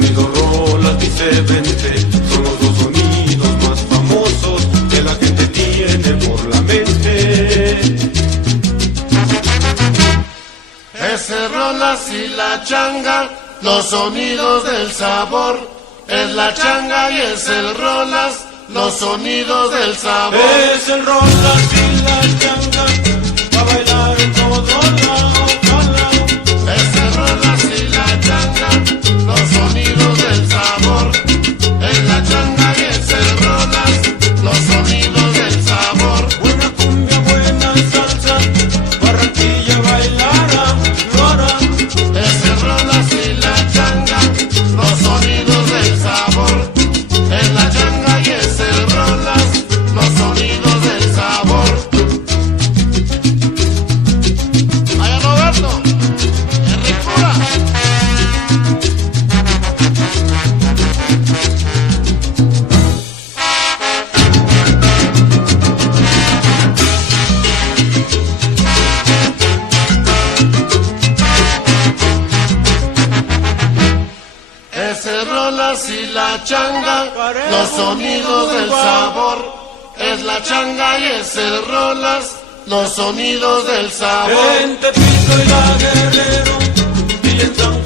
sonido rolas, dice vente, son los dos sonidos más famosos que la gente tiene por la mente. Ese rolas y la changa, los sonidos del sabor. Es la changa y es el rolas, los sonidos del sabor. Es el rolas y la changa, pa' bailar en todos lados. Es el rolas y la changa, los sonidos del sabor. Es la changa y es el rolas, los sonidos del sabor. Buena cumbia, buena salsa, Barranquilla bailará, flora. Es el rolas y la changa, los sonidos del sabor. Es la changa y es el rolas, los sonidos del sabor. Vaya Roberto, qué ricura. Ese rolas y la changa, los sonidos del sabor. Es la changa y es el rolas, los sonidos del sabor. En Tepito y la Guerrero, y en San